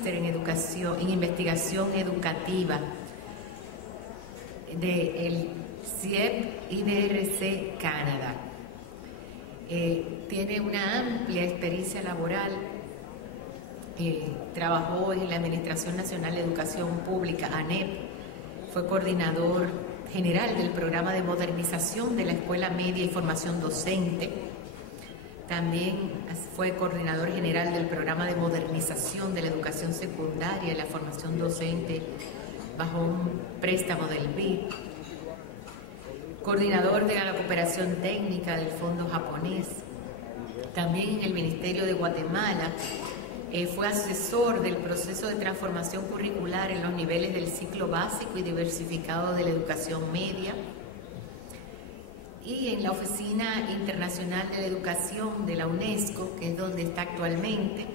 magíster en investigación educativa del CIEP IDRC Canadá. Tiene una amplia experiencia laboral. Trabajó en la Administración Nacional de Educación Pública, ANEP. Fue coordinador general del programa de modernización de la Escuela Media y Formación Docente. También fue coordinador general del programa de modernización de la educación secundaria y la formación docente bajo un préstamo del BID. Coordinador de la cooperación técnica del Fondo Japonés. También en el Ministerio de Guatemala. Fue asesor del proceso de transformación curricular en los niveles del ciclo básico y diversificado de la educación media. Y en la Oficina Internacional de la Educación de la UNESCO, que es donde está actualmente,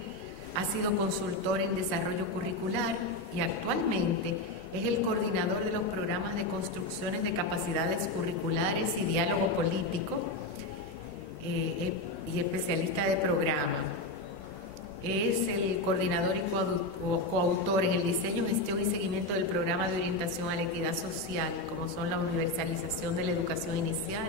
ha sido consultor en desarrollo curricular y actualmente es el coordinador de los programas de construcciones de capacidades curriculares y diálogo político y especialista de programa. Es el coordinador y coautor en el diseño, gestión y seguimiento del programa de orientación a la equidad social, como son la universalización de la educación inicial,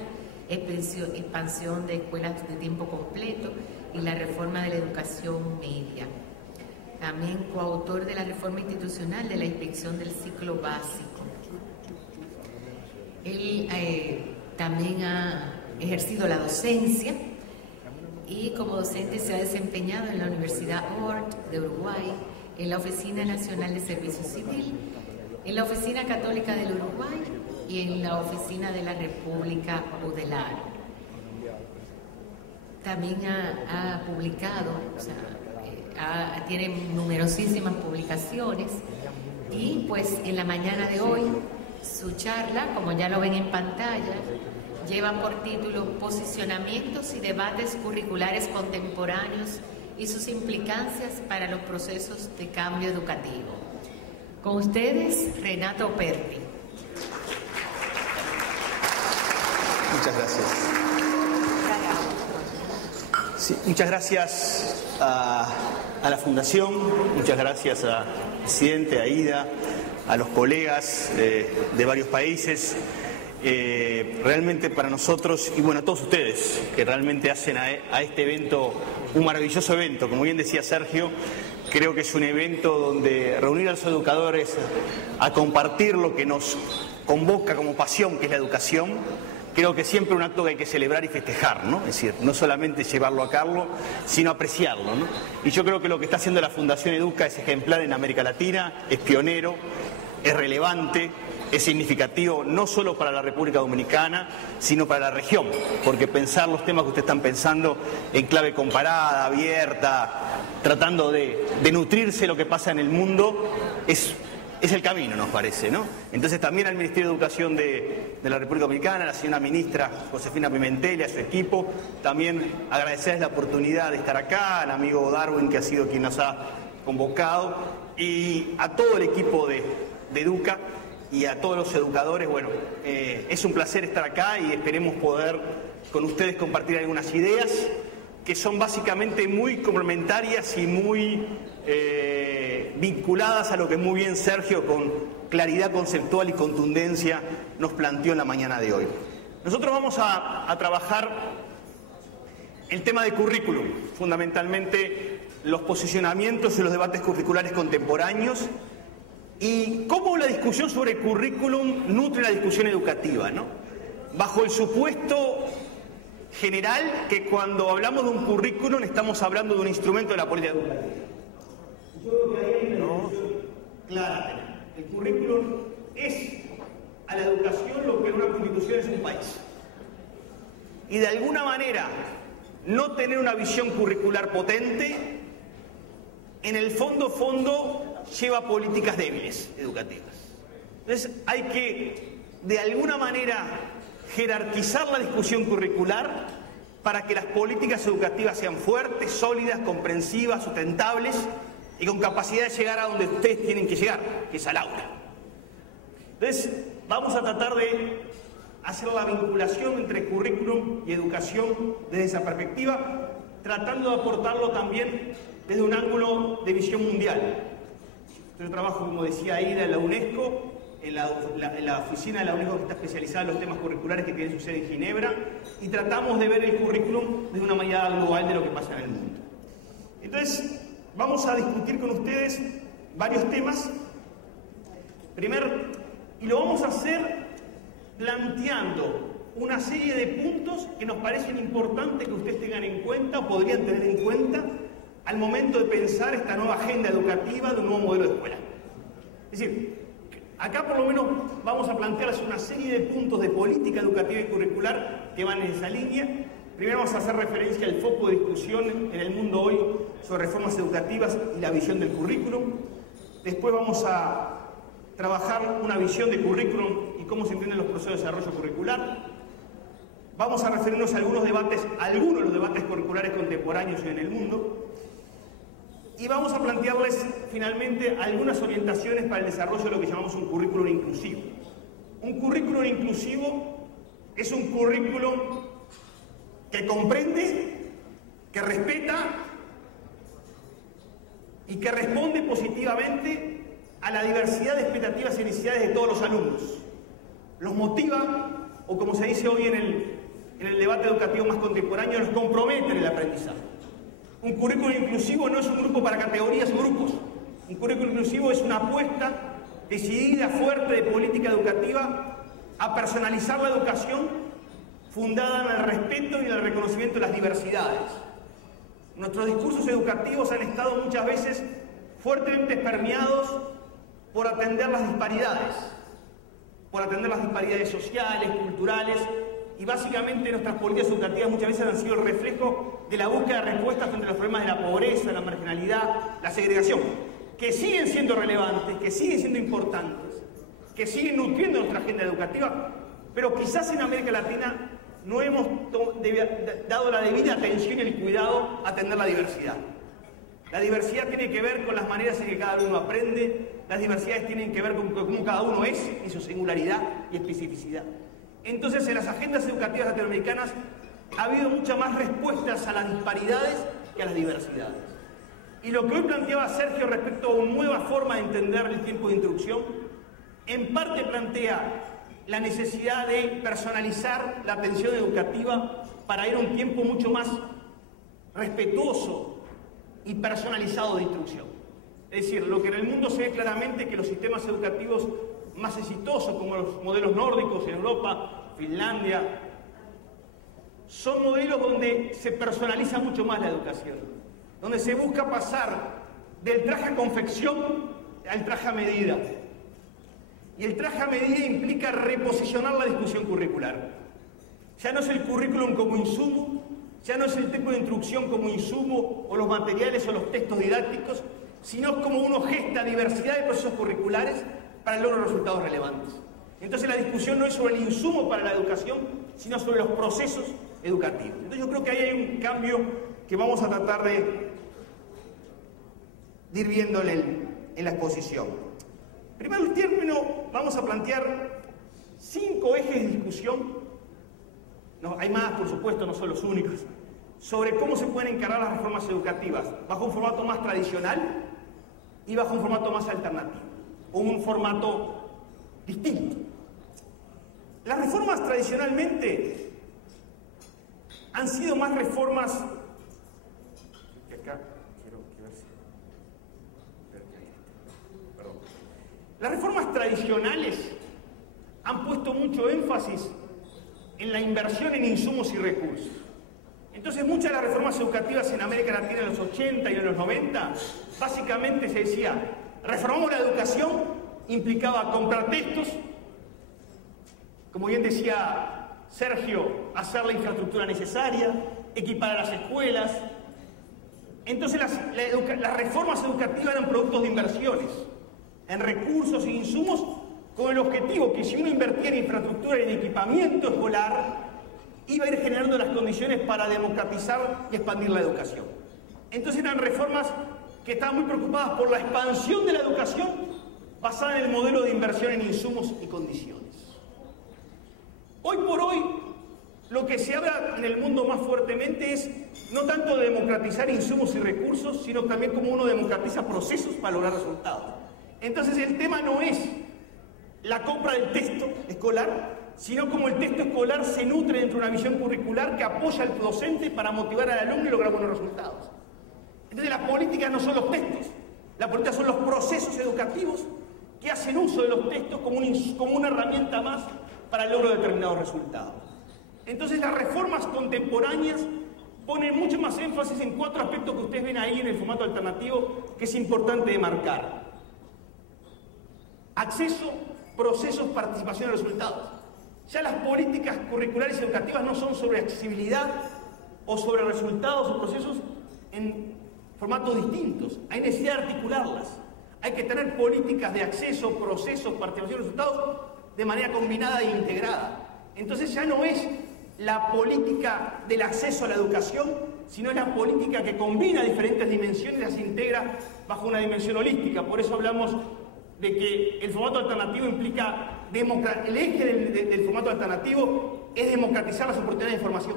expansión de escuelas de tiempo completo y la reforma de la educación media. También coautor de la reforma institucional de la inspección del ciclo básico. Él también ha ejercido la docencia y como docente se ha desempeñado en la Universidad ORT de Uruguay, en la Oficina Nacional de Servicio Civil, en la Oficina Católica del Uruguay y en la Oficina de la República UDELAR. También ha publicado, tiene numerosísimas publicaciones y pues en la mañana de hoy su charla, como ya lo ven en pantalla, lleva por título Posicionamientos y debates curriculares contemporáneos y sus implicancias para los procesos de cambio educativo. Con ustedes, Renato Perti. Muchas gracias. Sí, muchas gracias a la Fundación, muchas gracias al presidente, a Ida, a los colegas de varios países. Realmente para nosotros, y bueno, a todos ustedes que realmente hacen a este evento un maravilloso evento. Como bien decía Sergio, creo que es un evento donde reunir a los educadores a compartir lo que nos convoca como pasión, que es la educación, creo que siempre un acto que hay que celebrar y festejar, ¿no? Es decir, no solamente llevarlo a cabo, sino apreciarlo, ¿no? Y yo creo que lo que está haciendo la Fundación Educa es ejemplar en América Latina, es pionero, es relevante, es significativo no solo para la República Dominicana, sino para la región, porque pensar los temas que ustedes están pensando en clave comparada, abierta, tratando de nutrirse de lo que pasa en el mundo, es el camino, nos parece, ¿no? Entonces también al Ministerio de Educación de la República Dominicana, a la señora ministra Josefina Pimentel y a su equipo, también agradecerles la oportunidad de estar acá, al amigo Darwin, que ha sido quien nos ha convocado, y a todo el equipo de Educa, y a todos los educadores. Bueno, es un placer estar acá y esperemos poder con ustedes compartir algunas ideas que son básicamente muy complementarias y muy vinculadas a lo que muy bien Sergio, con claridad conceptual y contundencia, nos planteó en la mañana de hoy. Nosotros vamos a trabajar el tema de currículum, fundamentalmente los posicionamientos y los debates curriculares contemporáneos, y cómo la discusión sobre el currículum nutre la discusión educativa, ¿no? Bajo el supuesto general que cuando hablamos de un currículum estamos hablando de un instrumento de la política educativa. Yo creo que ahí hay una discusión clara. El currículum es a la educación lo que en una constitución es un país. Y de alguna manera no tener una visión curricular potente, en el fondo lleva a políticas débiles educativas. Entonces hay que, de alguna manera, jerarquizar la discusión curricular para que las políticas educativas sean fuertes, sólidas, comprensivas, sustentables y con capacidad de llegar a donde ustedes tienen que llegar, que es al aula. Entonces vamos a tratar de hacer la vinculación entre currículum y educación desde esa perspectiva, tratando de aportarlo también desde un ángulo de visión mundial. Yo trabajo, como decía Aida, en la UNESCO, en la oficina de la UNESCO que está especializada en los temas curriculares que tiene su sede en Ginebra, y tratamos de ver el currículum desde una mirada global de lo que pasa en el mundo. Entonces, vamos a discutir con ustedes varios temas. Primero, y lo vamos a hacer planteando una serie de puntos que nos parecen importantes que ustedes tengan en cuenta o podrían tener en cuenta al momento de pensar esta nueva agenda educativa de un nuevo modelo de escuela. Es decir, acá por lo menos vamos a plantearles una serie de puntos de política educativa y curricular que van en esa línea. Primero vamos a hacer referencia al foco de discusión en el mundo hoy sobre reformas educativas y la visión del currículum. Después vamos a trabajar una visión de currículum y cómo se entienden los procesos de desarrollo curricular. Vamos a referirnos a algunos de los debates curriculares contemporáneos en el mundo. Y vamos a plantearles finalmente algunas orientaciones para el desarrollo de lo que llamamos un currículum inclusivo. Un currículum inclusivo es un currículum que comprende, que respeta y que responde positivamente a la diversidad de expectativas y necesidades de todos los alumnos. Los motiva, o como se dice hoy en el debate educativo más contemporáneo, los compromete en el aprendizaje. Un currículum inclusivo no es un grupo para categorías o grupos. Un currículum inclusivo es una apuesta decidida, fuerte de política educativa a personalizar la educación fundada en el respeto y en el reconocimiento de las diversidades. Nuestros discursos educativos han estado muchas veces fuertemente permeados por atender las disparidades sociales, culturales, y básicamente nuestras políticas educativas muchas veces han sido el reflejo de la búsqueda de respuestas frente a los problemas de la pobreza, la marginalidad, la segregación, que siguen siendo relevantes, que siguen siendo importantes, que siguen nutriendo nuestra agenda educativa, pero quizás en América Latina no hemos dado la debida atención y el cuidado a atender la diversidad. La diversidad tiene que ver con las maneras en que cada uno aprende, las diversidades tienen que ver con cómo cada uno es y su singularidad y especificidad. Entonces, en las agendas educativas latinoamericanas ha habido muchas más respuestas a las disparidades que a las diversidades. Y lo que hoy planteaba Sergio respecto a una nueva forma de entender el tiempo de instrucción, en parte plantea la necesidad de personalizar la atención educativa para ir a un tiempo mucho más respetuoso y personalizado de instrucción. Es decir, lo que en el mundo se ve claramente que los sistemas educativos más exitosos, como los modelos nórdicos en Europa, Finlandia, son modelos donde se personaliza mucho más la educación, donde se busca pasar del traje a confección al traje a medida. Y el traje a medida implica reposicionar la discusión curricular. Ya no es el currículum como insumo, ya no es el tipo de instrucción como insumo, o los materiales o los textos didácticos, sino como uno gesta diversidad de procesos curriculares para el logro de resultados relevantes. Entonces la discusión no es sobre el insumo para la educación, sino sobre los procesos educativos. Entonces yo creo que ahí hay un cambio que vamos a tratar de ir viendo en la exposición. En primer término, vamos a plantear 5 ejes de discusión, no, hay más por supuesto, no son los únicos, sobre cómo se pueden encarar las reformas educativas bajo un formato más tradicional y bajo un formato más alternativo, o un formato distinto. Las reformas tradicionalmente han sido más reformas, que acá quiero ver si, perdón. Las reformas tradicionales han puesto mucho énfasis en la inversión en insumos y recursos. Entonces muchas de las reformas educativas en América Latina en los 80 y en los 90, básicamente se decía, reformamos la educación, implicaba comprar textos, como bien decía Sergio, hacer la infraestructura necesaria, equipar a las escuelas. Entonces las reformas educativas eran productos de inversiones en recursos e insumos, con el objetivo que si uno invertía en infraestructura y en equipamiento escolar, iba a ir generando las condiciones para democratizar y expandir la educación. Entonces eran reformas que estaban muy preocupadas por la expansión de la educación basada en el modelo de inversión en insumos y condiciones. Hoy por hoy, lo que se habla en el mundo más fuertemente es no tanto de democratizar insumos y recursos, sino también cómo uno democratiza procesos para lograr resultados. Entonces el tema no es la compra del texto escolar, sino cómo el texto escolar se nutre dentro de una visión curricular que apoya al docente para motivar al alumno y lograr buenos resultados. Entonces las políticas no son los textos, las políticas son los procesos educativos que hacen uso de los textos como una herramienta más para el logro de determinados resultados. Entonces las reformas contemporáneas ponen mucho más énfasis en 4 aspectos que ustedes ven ahí en el formato alternativo que es importante de marcar. Acceso, procesos, participación y resultados. Ya las políticas curriculares y educativas no son sobre accesibilidad o sobre resultados o procesos en formatos distintos. Hay necesidad de articularlas. Hay que tener políticas de acceso, procesos, participación y resultados de manera combinada e integrada. Entonces ya no es la política del acceso a la educación, sino es la política que combina diferentes dimensiones y las integra bajo una dimensión holística. Por eso hablamos de que el formato alternativo implica el eje del formato alternativo es democratizar las oportunidades de información.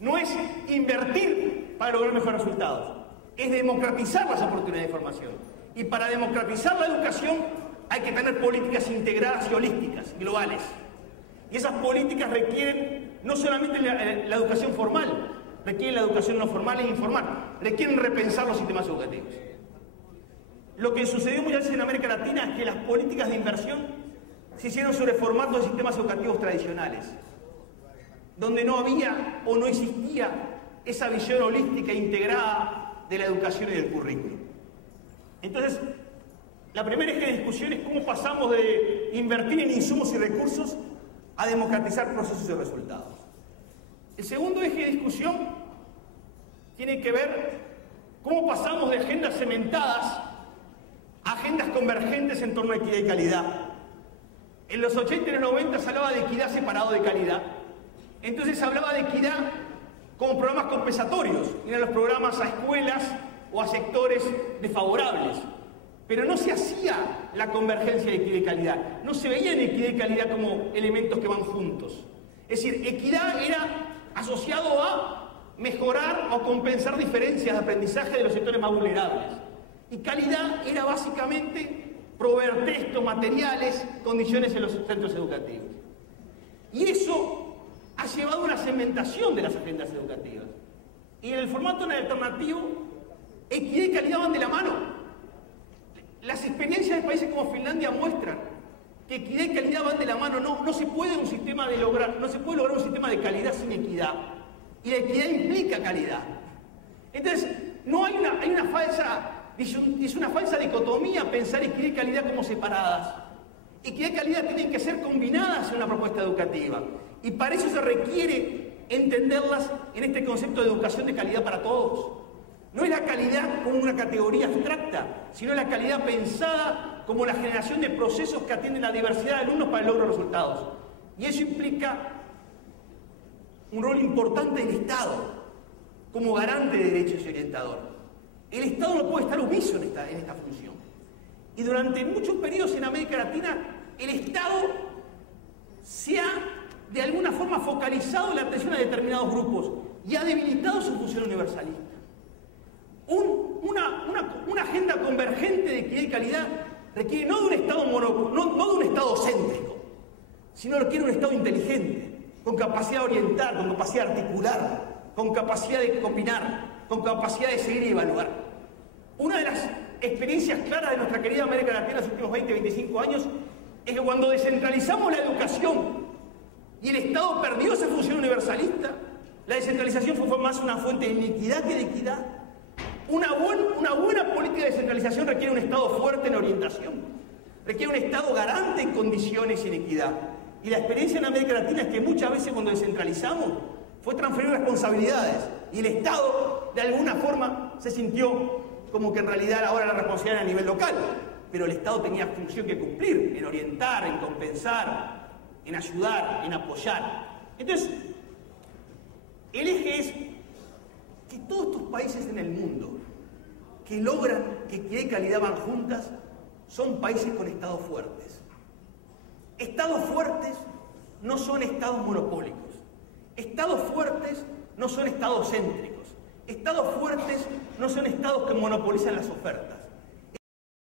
No es invertir para lograr mejores resultados, es democratizar las oportunidades de información. Y para democratizar la educación hay que tener políticas integradas y holísticas, globales. Y esas políticas requieren no solamente la educación formal, requieren la educación no formal e informal, requieren repensar los sistemas educativos. Lo que sucedió muchas veces en América Latina es que las políticas de inversión se hicieron sobre formatos de sistemas educativos tradicionales, donde no había o no existía esa visión holística e integrada de la educación y del currículo. Entonces, la primera eje de discusión es cómo pasamos de invertir en insumos y recursos a democratizar procesos y resultados. El segundo eje de discusión tiene que ver cómo pasamos de agendas cementadas a agendas convergentes en torno a equidad y calidad. En los 80 y los 90 se hablaba de equidad separado de calidad. Entonces se hablaba de equidad como programas compensatorios, eran los programas a escuelas o a sectores desfavorables. Pero no se hacía la convergencia de equidad y calidad, no se veían equidad y calidad como elementos que van juntos. Es decir, equidad era asociado a mejorar o compensar diferencias de aprendizaje de los sectores más vulnerables. Y calidad era básicamente proveer textos, materiales, condiciones en los centros educativos. Y eso ha llevado a una segmentación de las agendas educativas. Y en el formato alternativo, equidad y calidad van de la mano. Las experiencias de países como Finlandia muestran que equidad y calidad van de la mano. No se puede lograr un sistema de calidad sin equidad. Y la equidad implica calidad. Entonces, no hay una falsa... Es una falsa dicotomía pensar equidad y calidad como separadas. Equidad y calidad tienen que ser combinadas en una propuesta educativa. Y para eso se requiere entenderlas en este concepto de educación de calidad para todos. No es la calidad como una categoría abstracta, sino la calidad pensada como la generación de procesos que atienden a la diversidad de alumnos para el logro de resultados. Y eso implica un rol importante del Estado como garante de derechos y orientador. El Estado no puede estar omiso en esta función. Y durante muchos periodos en América Latina, el Estado se ha de alguna forma focalizado la atención a determinados grupos y ha debilitado su función universalista. Una agenda convergente de equidad y calidad requiere no de un Estado no de un Estado céntrico, sino requiere un Estado inteligente, con capacidad de orientar, con capacidad de articular, con capacidad de opinar, con capacidad de seguir y evaluar. Una de las experiencias claras de nuestra querida América Latina en los últimos 20, 25 años es que cuando descentralizamos la educación y el Estado perdió esa función universalista, la descentralización fue más una fuente de iniquidad que de equidad. Una buena política de descentralización requiere un Estado fuerte en orientación, requiere un Estado garante en condiciones y en equidad. Y la experiencia en América Latina es que muchas veces cuando descentralizamos fue transferir responsabilidades y el Estado de alguna forma se sintió como que en realidad ahora la responsabilidad era a nivel local, pero el Estado tenía función que cumplir en orientar, en compensar, en ayudar, en apoyar. Entonces, el eje es que todos estos países en el mundo que logran que equidad y calidad van juntas son países con estados fuertes. Estados fuertes no son estados monopólicos. Estados fuertes no son estados céntricos. Estados fuertes no son estados que monopolizan las ofertas.